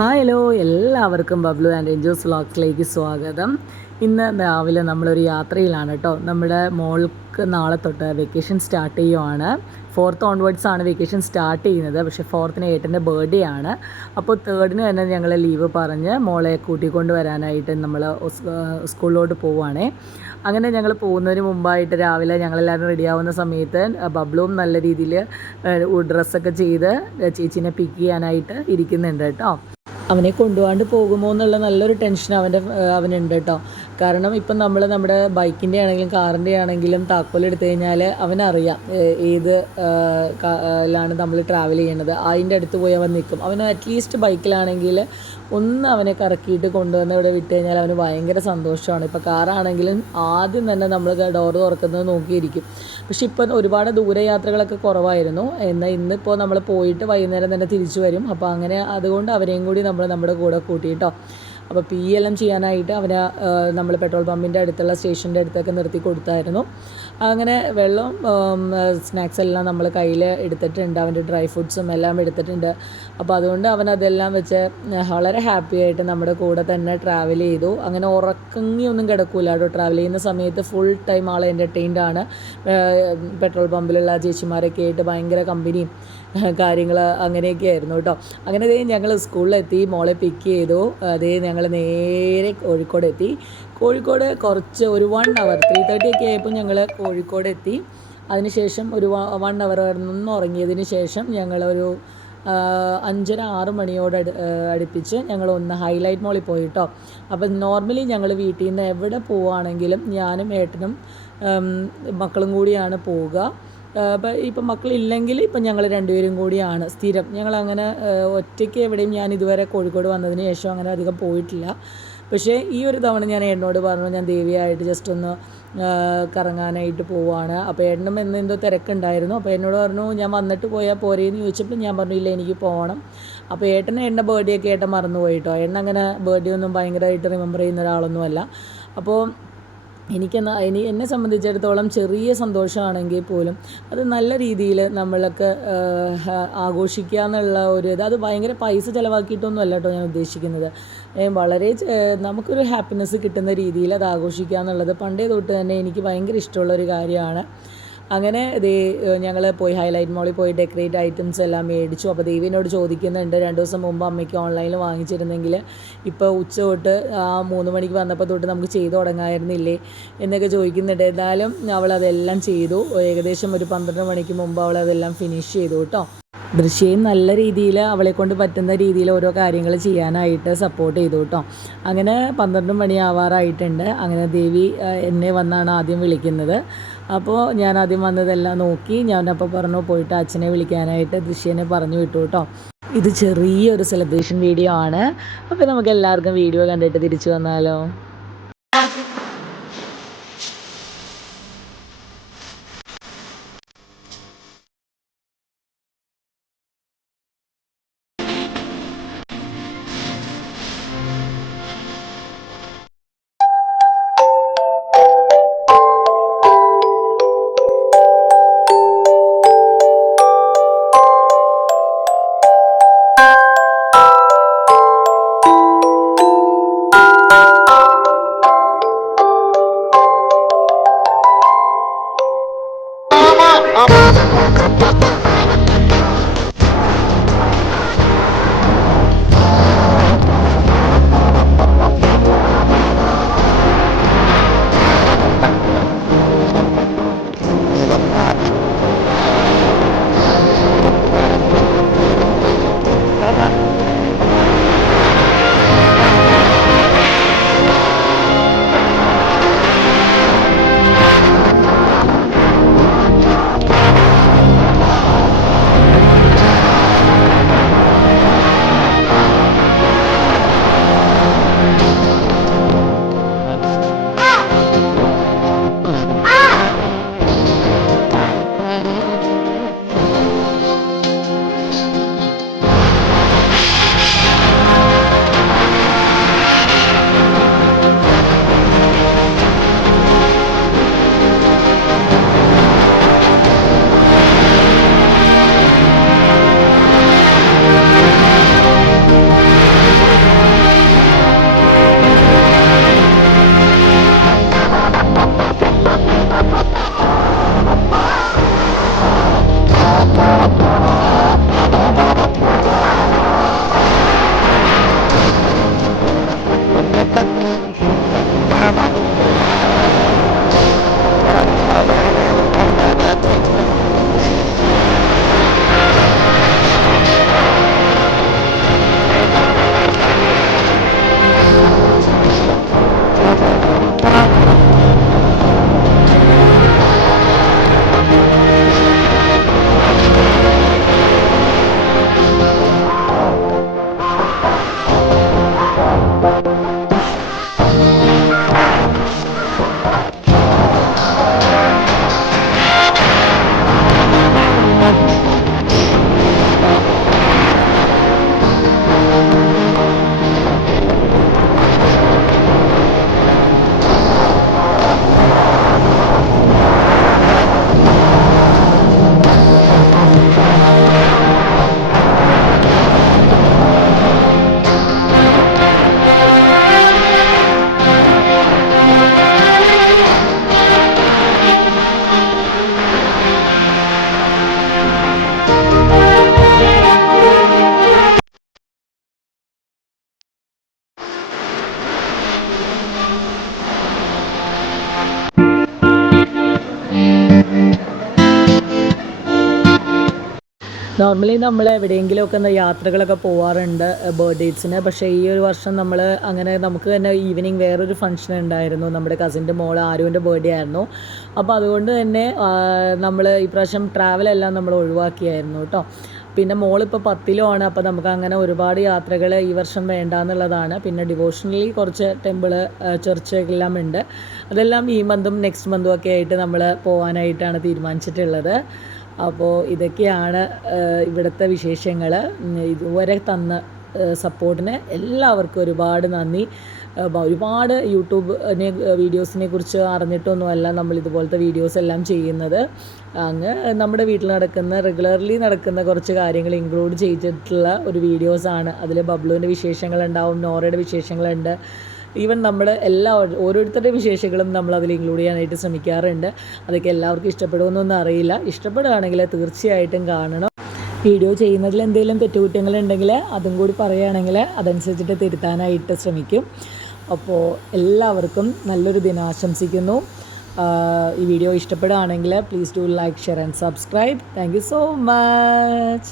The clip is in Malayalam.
ഹായ് ഹലോ എല്ലാവർക്കും ബബ്ലു ആൻഡ് എൻജോസ് വ്ളോഗ്സിലേക്ക് സ്വാഗതം. ഇന്ന് രാവിലെ നമ്മളൊരു യാത്രയിലാണ് കേട്ടോ. നമ്മുടെ മോൾക്ക് നാളെ തൊട്ട് വെക്കേഷൻ സ്റ്റാർട്ട് ചെയ്യുവാണ്. 4th ഓൺവേർഡ്സ് ആണ് വെക്കേഷൻ സ്റ്റാർട്ട് ചെയ്യുന്നത്. പക്ഷേ 4th ഏട്ടൻ്റെ ബർത്ത്ഡേ ആണ്. അപ്പോൾ 3rd തന്നെ ഞങ്ങൾ ലീവ് പറഞ്ഞ് മോളെ കൂട്ടിക്കൊണ്ട് വരാനായിട്ട് നമ്മൾ സ്കൂളിലോട്ട് പോവുകയാണേ. അങ്ങനെ ഞങ്ങൾ പോകുന്നതിന് മുമ്പായിട്ട് രാവിലെ ഞങ്ങളെല്ലാവരും റെഡിയാവുന്ന സമയത്ത് ബബ്ലുവും നല്ല രീതിയിൽ ഡ്രസ്സൊക്കെ ചെയ്ത് ചേച്ചീനെ പിക്ക് ചെയ്യാനായിട്ട് ഇരിക്കുന്നുണ്ട് കേട്ടോ. അവനെ കൊണ്ടുപോകാണ്ട് പോകുമോ എന്നുള്ള നല്ലൊരു ടെൻഷൻ അവനുണ്ട് കേട്ടോ. കാരണം ഇപ്പം നമ്മൾ നമ്മുടെ ബൈക്കിൻ്റെ ആണെങ്കിലും കാറിൻ്റെ ആണെങ്കിലും താക്കോൽ എടുത്തു കഴിഞ്ഞാൽ അവനറിയാം ഏത് ലാണ് നമ്മൾ ട്രാവൽ ചെയ്യണത്. അതിൻ്റെ അടുത്ത് പോയി അവൻ നിൽക്കും. അവന് അറ്റ്ലീസ്റ്റ് ബൈക്കിലാണെങ്കിൽ ഒന്ന് അവനെ കറക്കിയിട്ട് കൊണ്ടുവന്ന് ഇവിടെ വിട്ട് കഴിഞ്ഞാൽ അവന് ഭയങ്കര സന്തോഷമാണ്. ഇപ്പോൾ കാറാണെങ്കിലും ആദ്യം തന്നെ നമ്മൾ ഡോറ് തുറക്കുന്നത് നോക്കിയിരിക്കും. പക്ഷെ ഇപ്പം ഒരുപാട് ദൂരയാത്രകളൊക്കെ കുറവായിരുന്നു. എന്നാൽ ഇന്നിപ്പോൾ നമ്മൾ പോയിട്ട് വൈകുന്നേരം തന്നെ തിരിച്ചു വരും. അപ്പോൾ അങ്ങനെ അതുകൊണ്ട് അവരെയും കൂടി നമ്മൾ നമ്മുടെ കൂടെ കൂട്ടിയിട്ടോ. അപ്പോൾ PLM ചെയ്യാനായിട്ട് അവന് നമ്മൾ പെട്രോൾ പമ്പിൻ്റെ അടുത്തുള്ള സ്റ്റേഷൻ്റെ അടുത്തൊക്കെ നിർത്തി കൊടുത്തായിരുന്നു. അങ്ങനെ വെള്ളം സ്നാക്സ് എല്ലാം നമ്മൾ കയ്യിൽ എടുത്തിട്ടുണ്ട്. അവൻ്റെ ഡ്രൈ ഫ്രൂട്ട്സും എല്ലാം എടുത്തിട്ടുണ്ട്. അപ്പോൾ അതുകൊണ്ട് അവനതെല്ലാം വെച്ച് വളരെ ഹാപ്പി ആയിട്ട് നമ്മുടെ കൂടെ തന്നെ ട്രാവൽ ചെയ്തു. അങ്ങനെ ഉറക്കങ്ങിയൊന്നും കിടക്കില്ല കേട്ടോ. ട്രാവൽ ചെയ്യുന്ന സമയത്ത് ഫുൾ ടൈം ആൾ എൻ്റർടൈൻഡ് ആണ്. പെട്രോൾ പമ്പിലുള്ള ചേച്ചിമാരൊക്കെ ആയിട്ട് ഭയങ്കര കമ്പനിയും കാര്യങ്ങൾ അങ്ങനെയൊക്കെ ആയിരുന്നു കേട്ടോ. അങ്ങനെ ഞങ്ങൾ സ്കൂളിലെത്തി, മോളെ പിക്ക് ചെയ്തു. ഞങ്ങൾ നേരെ കോഴിക്കോട് എത്തി. കോഴിക്കോട് കുറച്ച് ഒരു 1 hour 3:30 ഒക്കെ ആയപ്പോൾ ഞങ്ങൾ കോഴിക്കോട് എത്തി. അതിനുശേഷം ഒരു 1 hour നിന്ന് ഉറങ്ങിയതിന് ശേഷം ഞങ്ങളൊരു 5:30-6 മണിയോട് അടുപ്പിച്ച് ഞങ്ങൾ ഒന്ന് ഹൈലൈറ്റ് മോളിൽ പോയി കേട്ടോ. അപ്പം നോർമലി ഞങ്ങൾ വീട്ടിൽ നിന്ന് എവിടെ പോവുകയാണെങ്കിലും ഞാനും ഏട്ടനും മക്കളും കൂടിയാണ് പോവുക. ഇപ്പം മക്കളില്ലെങ്കിൽ ഇപ്പം ഞങ്ങൾ രണ്ടുപേരും കൂടിയാണ് സ്ഥിരം. ഞങ്ങളങ്ങനെ ഒറ്റയ്ക്ക് എവിടെയും ഞാൻ ഇതുവരെ കോഴിക്കോട് വന്നതിന് ശേഷം അങ്ങനെ അധികം പോയിട്ടില്ല. പക്ഷേ ഈ ഒരു തവണ ഞാൻ ഏട്ടനോട് പറഞ്ഞു ഞാൻ ദേവിയായിട്ട് ജസ്റ്റ് ഒന്ന് കറങ്ങാനായിട്ട് പോവുകയാണ്. അപ്പോൾ ഏട്ടനും എന്തോ തിരക്കുണ്ടായിരുന്നു. അപ്പോൾ എന്നോട് പറഞ്ഞു ഞാൻ വന്നിട്ട് പോയാൽ പോരേന്ന് ചോദിച്ചപ്പോൾ ഞാൻ പറഞ്ഞു ഇല്ല എനിക്ക് പോകണം. അപ്പോൾ ഏട്ടൻ്റെ ബർത്ത്ഡേ ഒക്കെ ഏട്ടൻ മറന്നുപോയി കേട്ടോ. അങ്ങനെ ബർത്ത്ഡേ ഒന്നും ഭയങ്കരമായിട്ട് റിമെമ്പർ ചെയ്യുന്ന ഒരാളൊന്നുമല്ല. അപ്പോൾ എന്നെ സംബന്ധിച്ചിടത്തോളം ചെറിയ സന്തോഷമാണെങ്കിൽ പോലും അത് നല്ല രീതിയിൽ നമ്മളൊക്കെ ആഘോഷിക്കുക എന്നുള്ള ഒരു അത് ഭയങ്കര പൈസ ചിലവാക്കിയിട്ടൊന്നും അല്ല കേട്ടോ ഞാൻ ഉദ്ദേശിക്കുന്നത്. വളരെ നമുക്കൊരു ഹാപ്പിനെസ് കിട്ടുന്ന രീതിയിൽ അത് ആഘോഷിക്കുക എന്നുള്ളത് പണ്ടേ തൊട്ട് തന്നെ എനിക്ക് ഭയങ്കര ഇഷ്ടമുള്ളൊരു കാര്യമാണ്. അങ്ങനെ ഞങ്ങൾ പോയി ഹൈലൈറ്റ് മോളിൽ പോയി ഡെക്കറേറ്റ് ഐറ്റംസ് എല്ലാം മേടിച്ചു. അപ്പോൾ ദേവിനോട് ചോദിക്കുന്നുണ്ട് 2 ദിവസം മുമ്പ് അമ്മയ്ക്ക് ഓൺലൈനിൽ വാങ്ങിച്ചിരുന്നെങ്കിൽ ഇപ്പോൾ ഉച്ച തൊട്ട് 3 മണിക്ക് വന്നപ്പോൾ തൊട്ട് നമുക്ക് ചെയ്തു തുടങ്ങാമായിരുന്നില്ലേ എന്നൊക്കെ ചോദിക്കുന്നുണ്ട്. എന്തായാലും അവളതെല്ലാം ചെയ്തു. ഏകദേശം ഒരു 12 മണിക്ക് മുമ്പ് അവളതെല്ലാം ഫിനിഷ് ചെയ്തു കേട്ടോ. ദൃശ്യം നല്ല രീതിയിൽ അവളെ കൊണ്ട് പറ്റുന്ന രീതിയിൽ ഓരോ കാര്യങ്ങൾ ചെയ്യാനായിട്ട് സപ്പോർട്ട് ചെയ്തു കേട്ടോ. അങ്ങനെ 12 മണി ആവാറായിട്ടുണ്ട്. അങ്ങനെ ദേവി എന്നെ വന്നാണ് ആദ്യം വിളിക്കുന്നത്. അപ്പോൾ ഞാൻ ആദ്യം വന്നതെല്ലാം നോക്കി. ഞാനപ്പോൾ പറഞ്ഞു പോയിട്ട് അച്ഛനെ വിളിക്കാനായിട്ട് ദൃശ്യനെ പറഞ്ഞു വിട്ടു കേട്ടോ. ഇത് ചെറിയൊരു സെലിബ്രേഷൻ വീഡിയോ ആണ്. അപ്പോൾ നമുക്ക് എല്ലാവർക്കും വീഡിയോ കണ്ടിട്ട് തിരിച്ചു വന്നാലോ. നോർമലി നമ്മൾ എവിടെയെങ്കിലുമൊക്കെ യാത്രകളൊക്കെ പോവാറുണ്ട് ബർത്ത്ഡേറ്റ്സിന്. പക്ഷേ ഈ ഒരു വർഷം നമ്മൾ അങ്ങനെ നമുക്ക് തന്നെ ഈവനിങ് വേറൊരു ഫംഗ്ഷൻ ഉണ്ടായിരുന്നു. നമ്മുടെ കസിൻ്റെ മോൾ ആരുവിൻ്റെ ബർത്ത്ഡേ ആയിരുന്നു. അപ്പോൾ അതുകൊണ്ട് തന്നെ നമ്മൾ ഈ പ്രാവശ്യം ട്രാവലെല്ലാം നമ്മൾ ഒഴിവാക്കിയായിരുന്നു കേട്ടോ. പിന്നെ മോളിപ്പോൾ 10ലുമാണ്. അപ്പോൾ നമുക്ക് അങ്ങനെ ഒരുപാട് യാത്രകൾ ഈ വർഷം വേണ്ട എന്നുള്ളതാണ്. പിന്നെ ഡിവോഷണലി കുറച്ച് ടെമ്പിള് ചർച്ചെല്ലാം ഉണ്ട്. അതെല്ലാം ഈ മന്തും നെക്സ്റ്റ് മന്തും ഒക്കെ ആയിട്ട് നമ്മൾ പോകാനായിട്ടാണ് തീരുമാനിച്ചിട്ടുള്ളത്. അപ്പോൾ ഇതൊക്കെയാണ് ഇവിടുത്തെ വിശേഷങ്ങൾ. ഇതുവരെ തന്ന സപ്പോർട്ടിന് എല്ലാവർക്കും ഒരുപാട് നന്ദി. ഒരുപാട് യൂട്യൂബിനെ വീഡിയോസിനെ കുറിച്ച് അറിഞ്ഞിട്ടൊന്നുമല്ല നമ്മൾ ഇതുപോലത്തെ വീഡിയോസ് എല്ലാം ചെയ്യുന്നത്. അങ്ങ് നമ്മുടെ വീട്ടിൽ നടക്കുന്ന റെഗുലർലി നടക്കുന്ന കുറച്ച് കാര്യങ്ങൾ ഇൻക്ലൂഡ് ചെയ്തിട്ടുള്ള ഒരു വീഡിയോസാണ്. അതിൽ ബബ്ലുവിൻ്റെ വിശേഷങ്ങളുണ്ടാവും, നോറയുടെ വിശേഷങ്ങളുണ്ട്. ഈവൻ നമ്മൾ ഓരോരുത്തരുടെ വിശേഷങ്ങളും നമ്മൾ അതിൽ ഇൻക്ലൂഡ് ചെയ്യാനായിട്ട് ശ്രമിക്കാറുണ്ട്. അതൊക്കെ എല്ലാവർക്കും ഇഷ്ടപ്പെടുമെന്നൊന്നും അറിയില്ല. ഇഷ്ടപ്പെടുകയാണെങ്കിൽ തീർച്ചയായിട്ടും കാണണം. വീഡിയോ ചെയ്യുന്നതിൽ എന്തെങ്കിലും തെറ്റുകുറ്റങ്ങളുണ്ടെങ്കിൽ അതും കൂടി പറയുകയാണെങ്കിൽ അതനുസരിച്ചിട്ട് തിരുത്താനായിട്ട് ശ്രമിക്കും. അപ്പോൾ എല്ലാവർക്കും നല്ലൊരു ദിനം ആശംസിക്കുന്നു. ഈ വീഡിയോ ഇഷ്ടപ്പെടുകയാണെങ്കിൽ please do like, share and subscribe. Thank you so much.